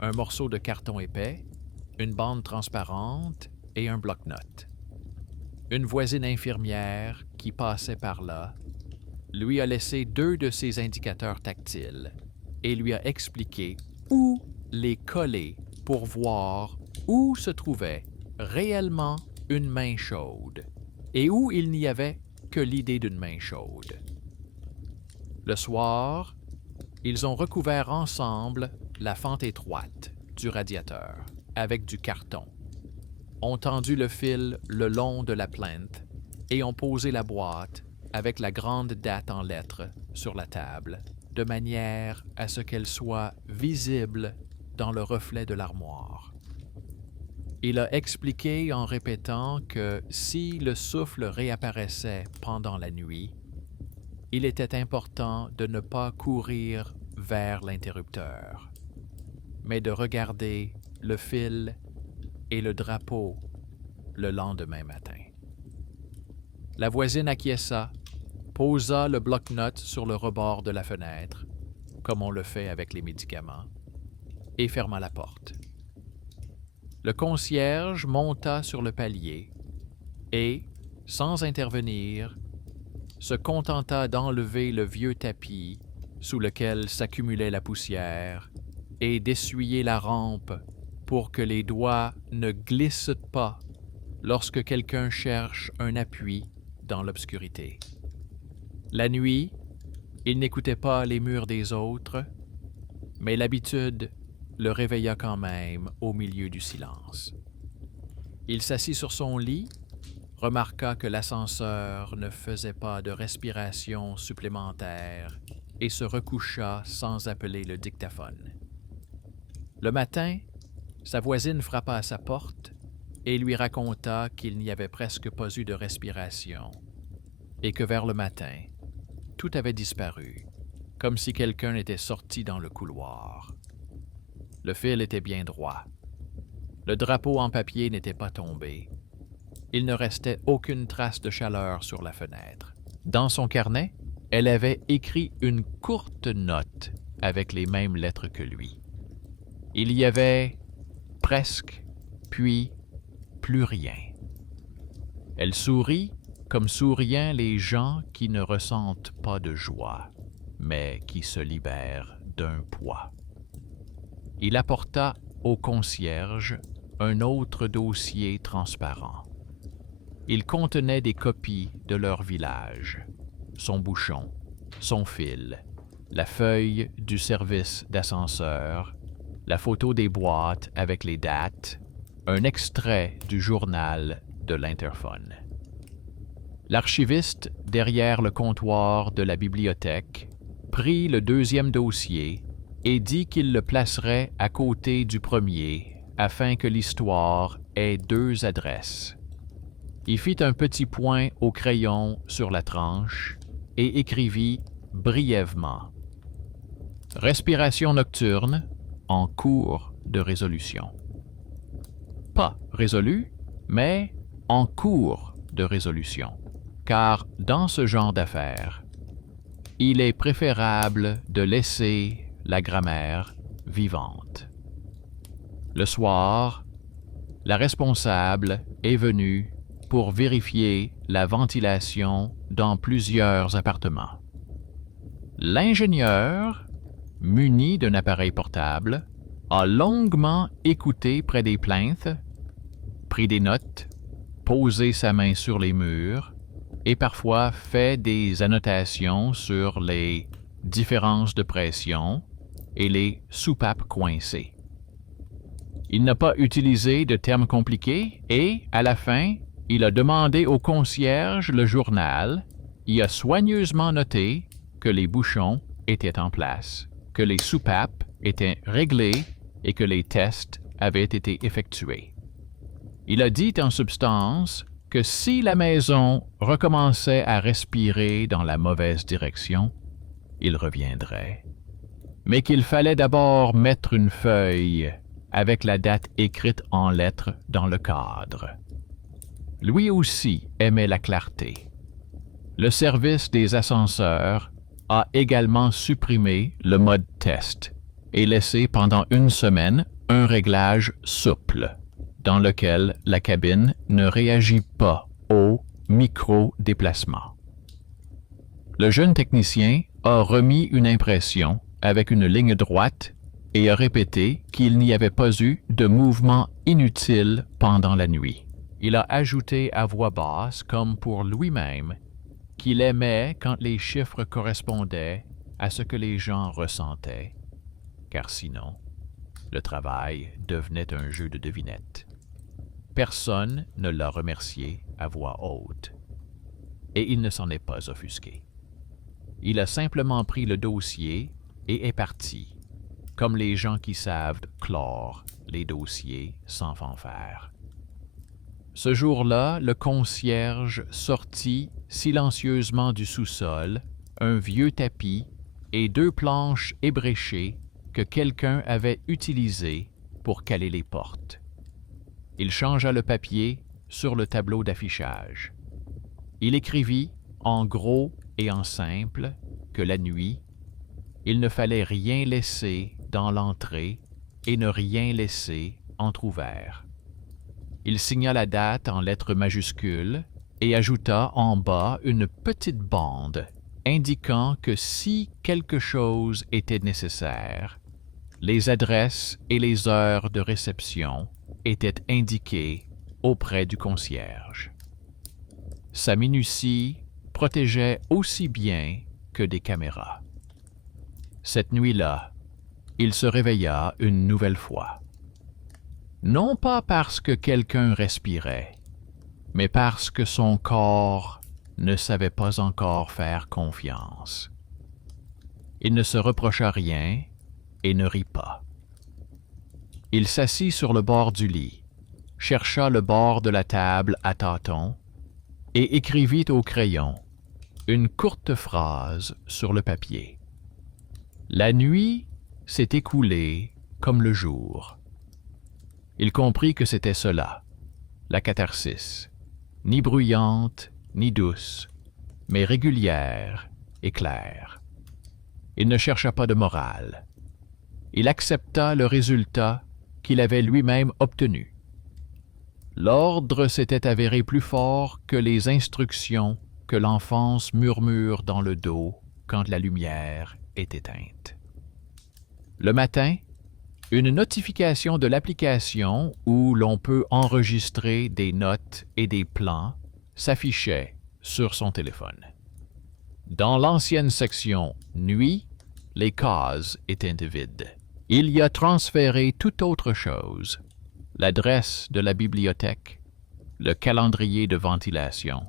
un morceau de carton épais, une bande transparente et un bloc-notes. Une voisine infirmière qui passait par là lui a laissé 2 de ses indicateurs tactiles et lui a expliqué où les coller pour voir où se trouvait réellement une main chaude et où il n'y avait que l'idée d'une main chaude. Le soir, ils ont recouvert ensemble la fente étroite du radiateur avec du carton, ont tendu le fil le long de la plainte et ont posé la boîte avec la grande date en lettres sur la table, de manière à ce qu'elle soit visible dans le reflet de l'armoire. Il a expliqué en répétant que si le souffle réapparaissait pendant la nuit, il était important de ne pas courir vers l'interrupteur, mais de regarder le fil et le drapeau le lendemain matin. La voisine acquiesça, posa le bloc-notes sur le rebord de la fenêtre, comme on le fait avec les médicaments, et ferma la porte. Le concierge monta sur le palier et, sans intervenir, se contenta d'enlever le vieux tapis sous lequel s'accumulait la poussière et d'essuyer la rampe pour que les doigts ne glissent pas lorsque quelqu'un cherche un appui dans l'obscurité. La nuit, il n'écoutait pas les murs des autres, mais l'habitude le réveilla quand même au milieu du silence. Il s'assit sur son lit, remarqua que l'ascenseur ne faisait pas de respiration supplémentaire et se recoucha sans appeler le dictaphone. Le matin, sa voisine frappa à sa porte et lui raconta qu'il n'y avait presque pas eu de respiration et que vers le matin, tout avait disparu, comme si quelqu'un était sorti dans le couloir. Le fil était bien droit. Le drapeau en papier n'était pas tombé. Il ne restait aucune trace de chaleur sur la fenêtre. Dans son carnet, elle avait écrit une courte note avec les mêmes lettres que lui. Il y avait presque, puis plus rien. Elle sourit comme sourient les gens qui ne ressentent pas de joie, mais qui se libèrent d'un poids. Il apporta au concierge un autre dossier transparent. Il contenait des copies de leur village, son bouchon, son fil, la feuille du service d'ascenseur, la photo des boîtes avec les dates, un extrait du journal de l'interphone. L'archiviste, derrière le comptoir de la bibliothèque, prit le deuxième dossier et dit qu'il le placerait à côté du premier afin que l'histoire ait deux adresses. Il fit un petit point au crayon sur la tranche et écrivit brièvement « Respiration nocturne en cours de résolution ». Pas résolu, mais en cours de résolution, car dans ce genre d'affaires, il est préférable de laisser la grammaire vivante. Le soir, la responsable est venue pour vérifier la ventilation dans plusieurs appartements. L'ingénieur, muni d'un appareil portable, a longuement écouté près des plaintes, pris des notes, posé sa main sur les murs et parfois fait des annotations sur les différences de pression et les soupapes coincées. Il n'a pas utilisé de termes compliqués et, à la fin, il a demandé au concierge le journal, y a soigneusement noté que les bouchons étaient en place, que les soupapes étaient réglées et que les tests avaient été effectués. Il a dit en substance que si la maison recommençait à respirer dans la mauvaise direction, il reviendrait. Mais qu'il fallait d'abord mettre une feuille avec la date écrite en lettres dans le cadre. Lui aussi aimait la clarté. Le service des ascenseurs a également supprimé le mode test et laissé pendant une semaine un réglage souple dans lequel la cabine ne réagit pas au micro-déplacement. Le jeune technicien a remis une impression avec une ligne droite et a répété qu'il n'y avait pas eu de mouvement inutile pendant la nuit. Il a ajouté à voix basse, comme pour lui-même, qu'il aimait quand les chiffres correspondaient à ce que les gens ressentaient, car sinon, le travail devenait un jeu de devinettes. Personne ne l'a remercié à voix haute, et il ne s'en est pas offusqué. Il a simplement pris le dossier et est parti, comme les gens qui savent clore les dossiers sans fanfare. Ce jour-là, le concierge sortit silencieusement du sous-sol un vieux tapis et deux planches ébréchées que quelqu'un avait utilisées pour caler les portes. Il changea le papier sur le tableau d'affichage. Il écrivit, en gros et en simple, que la nuit, il ne fallait rien laisser dans l'entrée et ne rien laisser entrouvert. Il signa la date en lettres majuscules et ajouta en bas une petite bande indiquant que si quelque chose était nécessaire, les adresses et les heures de réception étaient indiquées auprès du concierge. Sa minutie protégeait aussi bien que des caméras. Cette nuit-là, il se réveilla une nouvelle fois. non pas parce que quelqu'un respirait, mais parce que son corps ne savait pas encore faire confiance. Il ne se reprocha rien et ne rit pas. Il s'assit sur le bord du lit, chercha le bord de la table à tâtons et écrivit au crayon une courte phrase sur le papier. La nuit s'est écoulée comme le jour. Il comprit que c'était cela, la catharsis, ni bruyante ni douce, mais régulière et claire. Il ne chercha pas de morale. Il accepta le résultat qu'il avait lui-même obtenu. L'ordre s'était avéré plus fort que les instructions que l'enfance murmure dans le dos quand la lumière est éteinte. Le matin, une notification de l'application où l'on peut enregistrer des notes et des plans s'affichait sur son téléphone. Dans l'ancienne section « Nuit », les cases étaient vides. Il y a transféré toute autre chose, l'adresse de la bibliothèque, le calendrier de ventilation,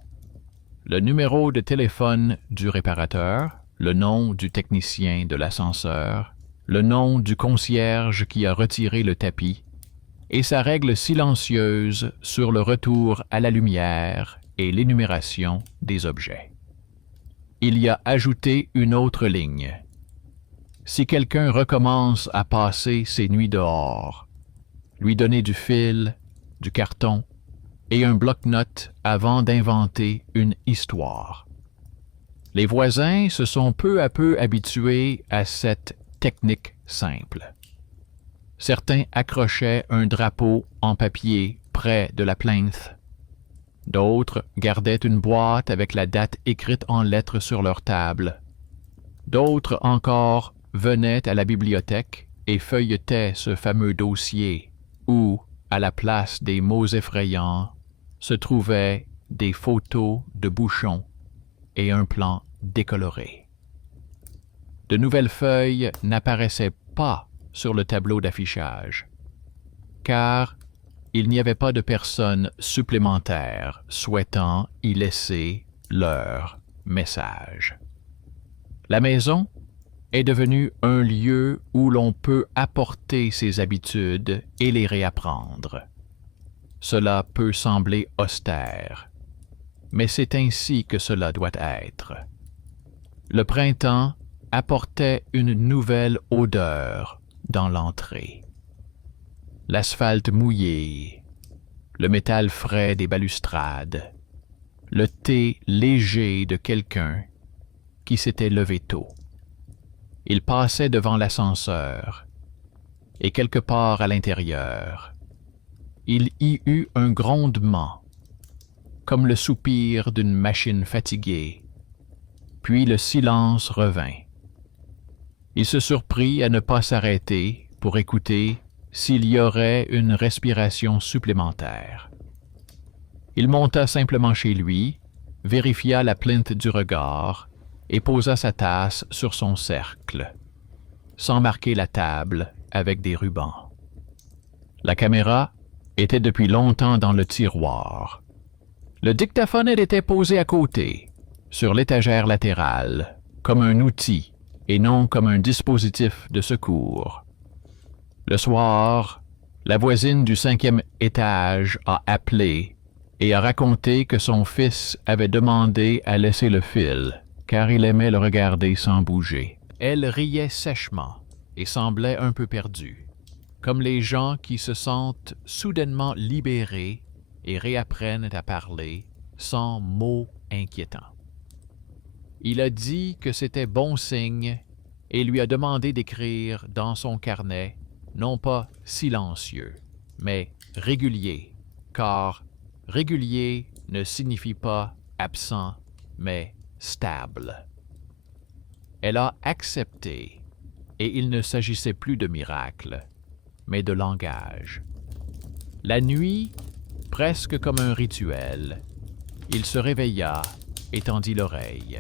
le numéro de téléphone du réparateur, le nom du technicien de l'ascenseur, le nom du concierge qui a retiré le tapis, et sa règle silencieuse sur le retour à la lumière et l'énumération des objets. Il y a ajouté une autre ligne. Si quelqu'un recommence à passer ses nuits dehors, lui donner du fil, du carton et un bloc-notes avant d'inventer une histoire. Les voisins se sont peu à peu habitués à cette technique simple. Certains accrochaient un drapeau en papier près de la plinth. D'autres gardaient une boîte avec la date écrite en lettres sur leur table. D'autres encore venaient à la bibliothèque et feuilletaient ce fameux dossier où, à la place des mots effrayants, se trouvaient des photos de bouchons et un plan décoloré. De nouvelles feuilles n'apparaissaient pas sur le tableau d'affichage, car il n'y avait pas de personnes supplémentaires souhaitant y laisser leur message. La maison est devenue un lieu où l'on peut apporter ses habitudes et les réapprendre. Cela peut sembler austère, mais c'est ainsi que cela doit être. Le printemps apportait une nouvelle odeur dans l'entrée. L'asphalte mouillé, le métal frais des balustrades, le thé léger de quelqu'un qui s'était levé tôt. Il passait devant l'ascenseur, et quelque part à l'intérieur, il y eut un grondement, comme le soupir d'une machine fatiguée, puis le silence revint. Il se surprit à ne pas s'arrêter pour écouter s'il y aurait une respiration supplémentaire. Il monta simplement chez lui, vérifia la plinth du regard et posa sa tasse sur son cercle, sans marquer la table avec des rubans. La caméra était depuis longtemps dans le tiroir. Le dictaphone était posé à côté, sur l'étagère latérale, comme un outil et non comme un dispositif de secours. Le soir, la voisine du 5e étage a appelé et a raconté que son fils avait demandé à laisser le fil, car il aimait le regarder sans bouger. Elle riait sèchement et semblait un peu perdue, comme les gens qui se sentent soudainement libérés et réapprennent à parler sans mots inquiétants. Il a dit que c'était bon signe et lui a demandé d'écrire dans son carnet non pas silencieux, mais régulier, car régulier ne signifie pas absent, mais stable. Elle a accepté, et il ne s'agissait plus de miracle, mais de langage. La nuit, presque comme un rituel, il se réveilla et tendit l'oreille.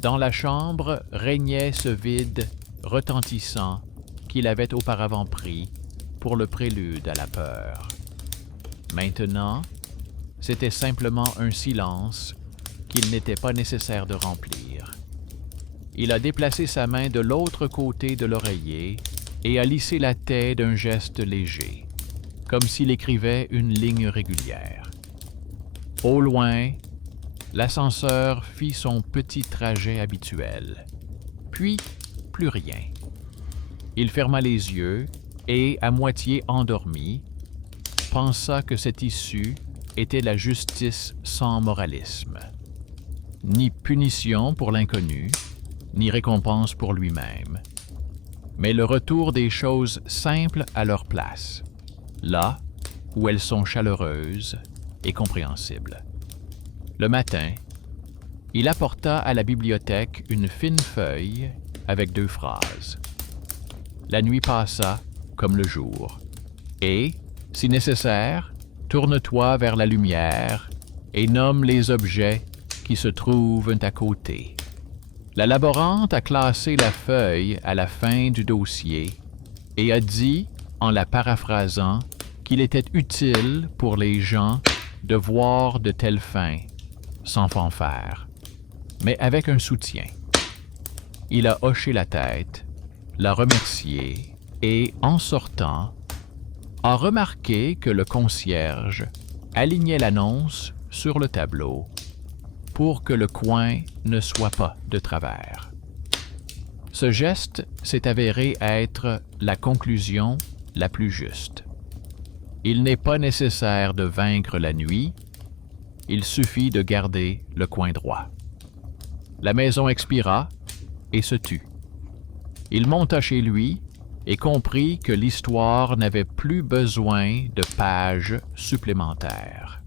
Dans la chambre régnait ce vide retentissant qu'il avait auparavant pris pour le prélude à la peur. Maintenant, c'était simplement un silence qu'il n'était pas nécessaire de remplir. Il a déplacé sa main de l'autre côté de l'oreiller et a lissé la taie d'un geste léger, comme s'il écrivait une ligne régulière. Au loin, l'ascenseur fit son petit trajet habituel. Puis, plus rien. Il ferma les yeux et, à moitié endormi, pensa que cette issue était la justice sans moralisme. Ni punition pour l'inconnu, ni récompense pour lui-même, mais le retour des choses simples à leur place, là où elles sont chaleureuses et compréhensibles. Le matin, il apporta à la bibliothèque une fine feuille avec 2 phrases. La nuit passa comme le jour, et, si nécessaire, tourne-toi vers la lumière et nomme les objets qui se trouvent à côté. La laborante a classé la feuille à la fin du dossier et a dit, en la paraphrasant, qu'il était utile pour les gens de voir de telles fins, sans fanfare, mais avec un soutien. Il a hoché la tête, l'a remercié et, en sortant, a remarqué que le concierge alignait l'annonce sur le tableau pour que le coin ne soit pas de travers. Ce geste s'est avéré être la conclusion la plus juste. Il n'est pas nécessaire de vaincre la nuit, il suffit de garder le coin droit. La maison expira et se tut. Il monta chez lui et comprit que l'histoire n'avait plus besoin de pages supplémentaires.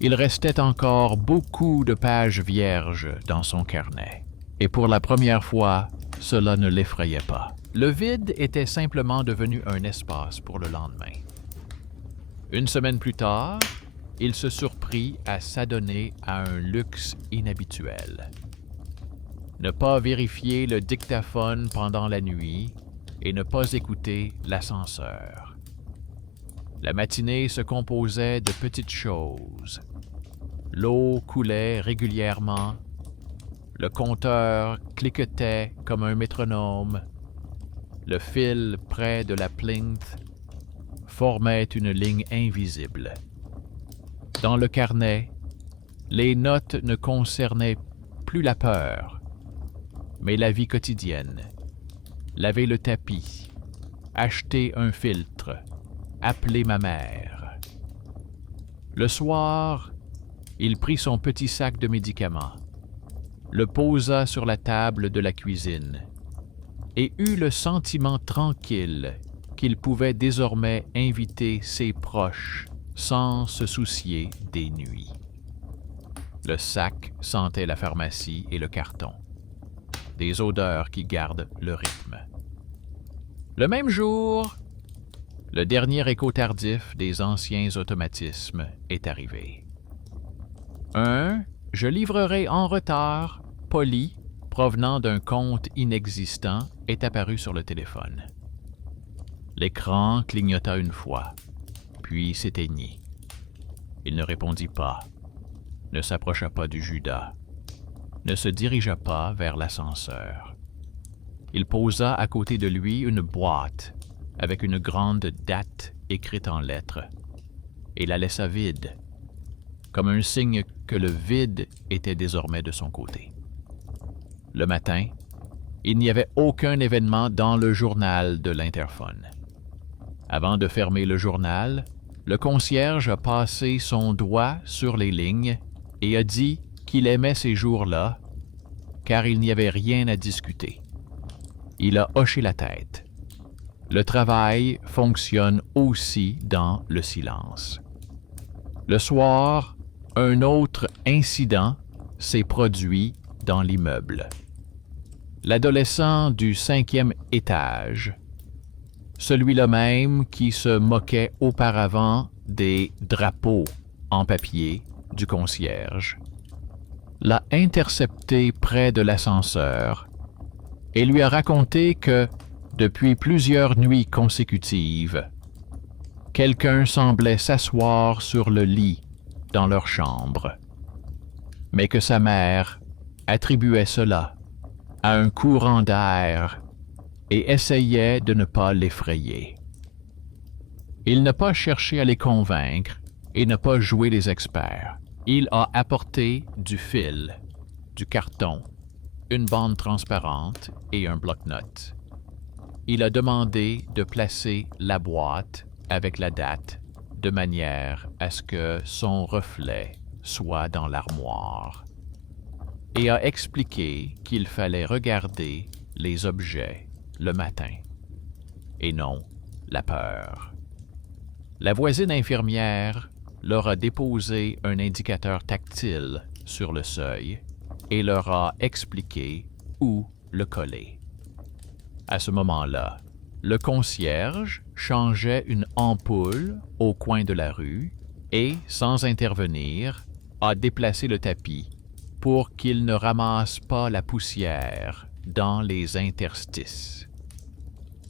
Il restait encore beaucoup de pages vierges dans son carnet, et pour la première fois, cela ne l'effrayait pas. Le vide était simplement devenu un espace pour le lendemain. Une semaine plus tard, il se surprit à s'adonner à un luxe inhabituel. Ne pas vérifier le dictaphone pendant la nuit et ne pas écouter l'ascenseur. La matinée se composait de petites choses. L'eau coulait régulièrement, le compteur cliquetait comme un métronome, le fil près de la plinth formait une ligne invisible. Dans le carnet, les notes ne concernaient plus la peur, mais la vie quotidienne. Laver le tapis, acheter un filtre, appeler ma mère. Le soir, il prit son petit sac de médicaments, le posa sur la table de la cuisine et eut le sentiment tranquille qu'il pouvait désormais inviter ses proches sans se soucier des nuits. Le sac sentait la pharmacie et le carton, des odeurs qui gardent le rythme. Le même jour, le dernier écho tardif des anciens automatismes est arrivé. Je livrerai en retard, poli, provenant d'un compte inexistant, est apparu sur le téléphone. L'écran clignota une fois, puis s'éteignit. Il ne répondit pas, ne s'approcha pas du Judas, ne se dirigea pas vers l'ascenseur. Il posa à côté de lui une boîte avec une grande date écrite en lettres et la laissa vide, comme un signe que le vide était désormais de son côté. Le matin, il n'y avait aucun événement dans le journal de l'interphone. Avant de fermer le journal, le concierge a passé son doigt sur les lignes et a dit qu'il aimait ces jours-là, car il n'y avait rien à discuter. Il a hoché la tête. Le travail fonctionne aussi dans le silence. Le soir, un autre incident s'est produit dans l'immeuble. L'adolescent du 5e étage, celui-là même qui se moquait auparavant des drapeaux en papier du concierge, l'a intercepté près de l'ascenseur et lui a raconté que, depuis plusieurs nuits consécutives. Quelqu'un semblait s'asseoir sur le lit dans leur chambre, mais que sa mère attribuait cela à un courant d'air et essayait de ne pas l'effrayer. Il n'a pas cherché à les convaincre et n'a pas joué les experts. Il a apporté du fil, du carton, une bande transparente et un bloc-notes. Il a demandé de placer la boîte avec la date de manière à ce que son reflet soit dans l'armoire et a expliqué qu'il fallait regarder les objets le matin et non la peur. La voisine infirmière leur a déposé un indicateur tactile sur le seuil et leur a expliqué où le coller. À ce moment-là, le concierge changeait une ampoule au coin de la rue et, sans intervenir, a déplacé le tapis pour qu'il ne ramasse pas la poussière dans les interstices.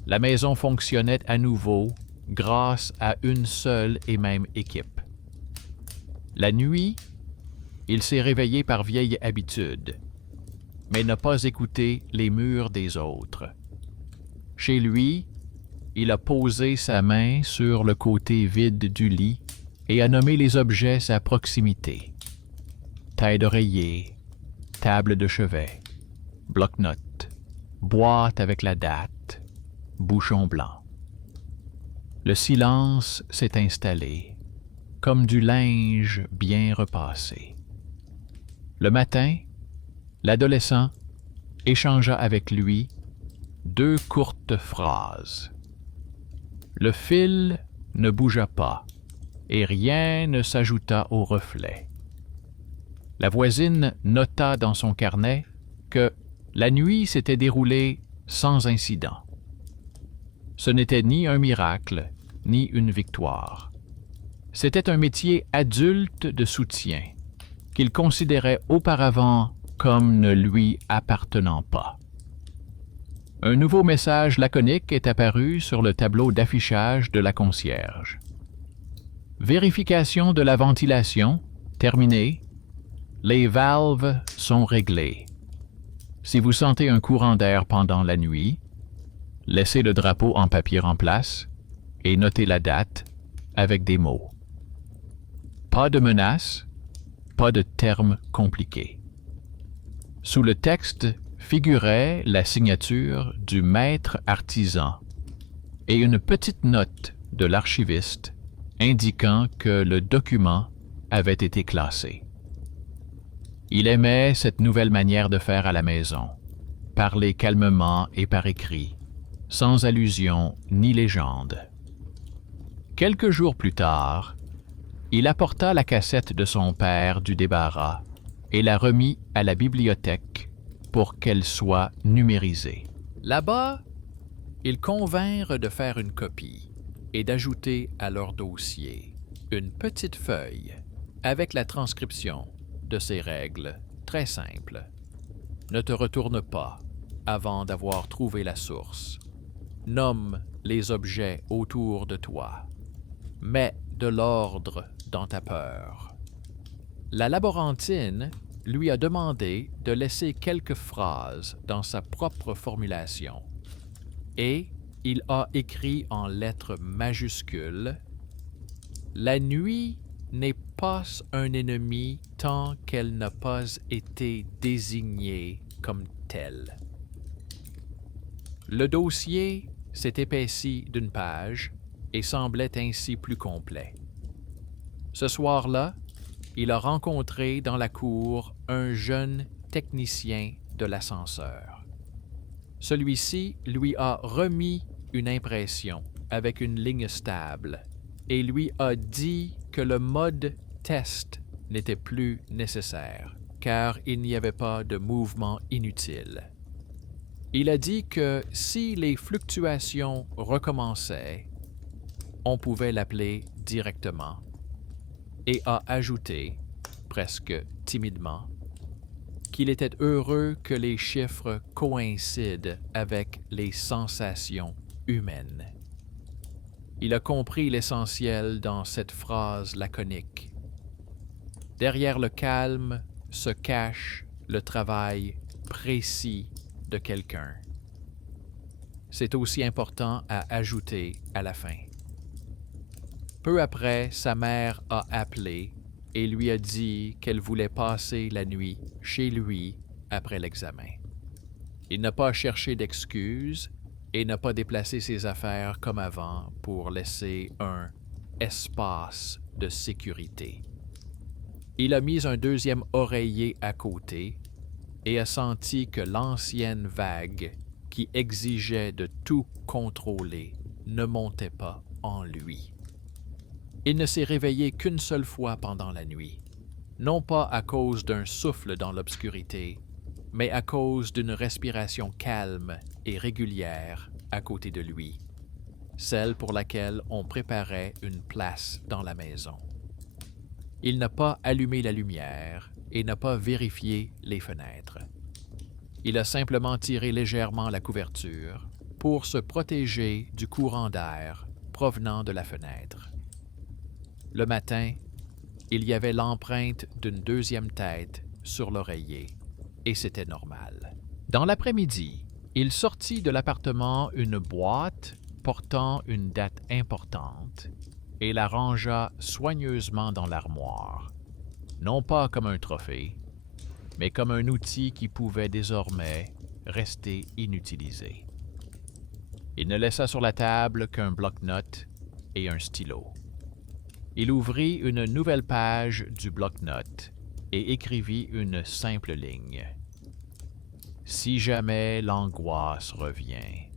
La maison fonctionnait à nouveau grâce à une seule et même équipe. La nuit, il s'est réveillé par vieille habitude, mais n'a pas écouté les murs des autres. Chez lui, il a posé sa main sur le côté vide du lit et a nommé les objets à proximité. Taille d'oreiller, table de chevet, bloc-notes, boîte avec la date, bouchon blanc. Le silence s'est installé, comme du linge bien repassé. Le matin, l'adolescent échangea avec lui 2 courtes phrases. Le fil ne bougea pas et rien ne s'ajouta au reflet. La voisine nota dans son carnet que la nuit s'était déroulée sans incident. Ce n'était ni un miracle, ni une victoire. C'était un métier adulte de soutien, qu'il considérait auparavant comme ne lui appartenant pas. Un nouveau message laconique est apparu sur le tableau d'affichage de la concierge. Vérification de la ventilation, terminée. Les valves sont réglées. Si vous sentez un courant d'air pendant la nuit, laissez le drapeau en papier en place et notez la date avec des mots. Pas de menaces, pas de termes compliqués. Sous le texte figurait la signature du maître artisan et une petite note de l'archiviste indiquant que le document avait été classé. Il aimait cette nouvelle manière de faire à la maison, parler calmement et par écrit, sans allusion ni légende. Quelques jours plus tard, il apporta la cassette de son père du débarras et la remit à la bibliothèque pour qu'elle soit numérisée. Là-bas, ils convinrent de faire une copie et d'ajouter à leur dossier une petite feuille avec la transcription de ces règles très simples. Ne te retourne pas avant d'avoir trouvé la source. Nomme les objets autour de toi. Mets de l'ordre dans ta peur. La laborantine lui a demandé de laisser quelques phrases dans sa propre formulation et il a écrit en lettres majuscules « La nuit n'est pas un ennemi tant qu'elle n'a pas été désignée comme telle. » Le dossier s'est épaissi d'une page et semblait ainsi plus complet. Ce soir-là, il a rencontré dans la cour un jeune technicien de l'ascenseur. Celui-ci lui a remis une impression avec une ligne stable et lui a dit que le mode test n'était plus nécessaire car il n'y avait pas de mouvement inutile. Il a dit que si les fluctuations recommençaient, on pouvait l'appeler directement et a ajouté, presque timidement, qu'il était heureux que les chiffres coïncident avec les sensations humaines. Il a compris l'essentiel dans cette phrase laconique. Derrière le calme se cache le travail précis de quelqu'un. C'est aussi important à ajouter à la fin. Peu après, sa mère a appelé et lui a dit qu'elle voulait passer la nuit chez lui après l'examen. Il n'a pas cherché d'excuses et n'a pas déplacé ses affaires comme avant pour laisser un espace de sécurité. Il a mis un deuxième oreiller à côté et a senti que l'ancienne vague qui exigeait de tout contrôler ne montait pas en lui. Il ne s'est réveillé qu'une seule fois pendant la nuit, non pas à cause d'un souffle dans l'obscurité, mais à cause d'une respiration calme et régulière à côté de lui, celle pour laquelle on préparait une place dans la maison. Il n'a pas allumé la lumière et n'a pas vérifié les fenêtres. Il a simplement tiré légèrement la couverture pour se protéger du courant d'air provenant de la fenêtre. Le matin, il y avait l'empreinte d'une deuxième tête sur l'oreiller, et c'était normal. Dans l'après-midi, il sortit de l'appartement une boîte portant une date importante et la rangea soigneusement dans l'armoire, non pas comme un trophée, mais comme un outil qui pouvait désormais rester inutilisé. Il ne laissa sur la table qu'un bloc-notes et un stylo. Il ouvrit une nouvelle page du bloc-notes et écrivit une simple ligne. Si jamais l'angoisse revient,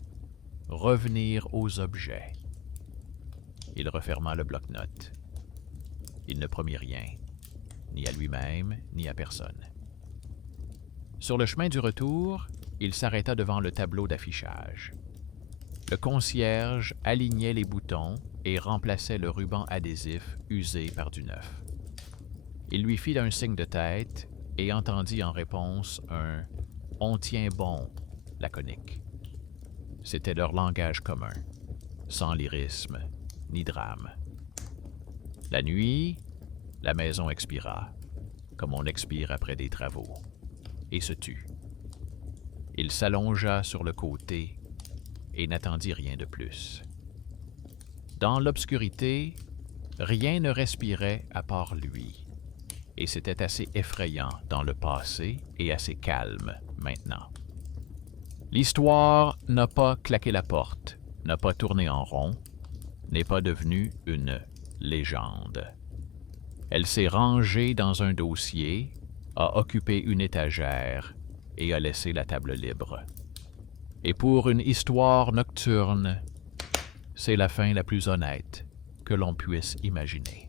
revenir aux objets. Il referma le bloc-notes. Il ne promit rien, ni à lui-même, ni à personne. Sur le chemin du retour, il s'arrêta devant le tableau d'affichage. Le concierge alignait les boutons et remplaçait le ruban adhésif usé par du neuf. Il lui fit un signe de tête et entendit en réponse un « on tient bon » laconique. C'était leur langage commun, sans lyrisme ni drame. La nuit, la maison expira, comme on expire après des travaux, et se tut. Il s'allongea sur le côté et n'attendit rien de plus. Dans l'obscurité, rien ne respirait à part lui, et c'était assez effrayant dans le passé et assez calme maintenant. L'histoire n'a pas claqué la porte, n'a pas tourné en rond, n'est pas devenue une légende. Elle s'est rangée dans un dossier, a occupé une étagère et a laissé la table libre. Et pour une histoire nocturne, c'est la fin la plus honnête que l'on puisse imaginer.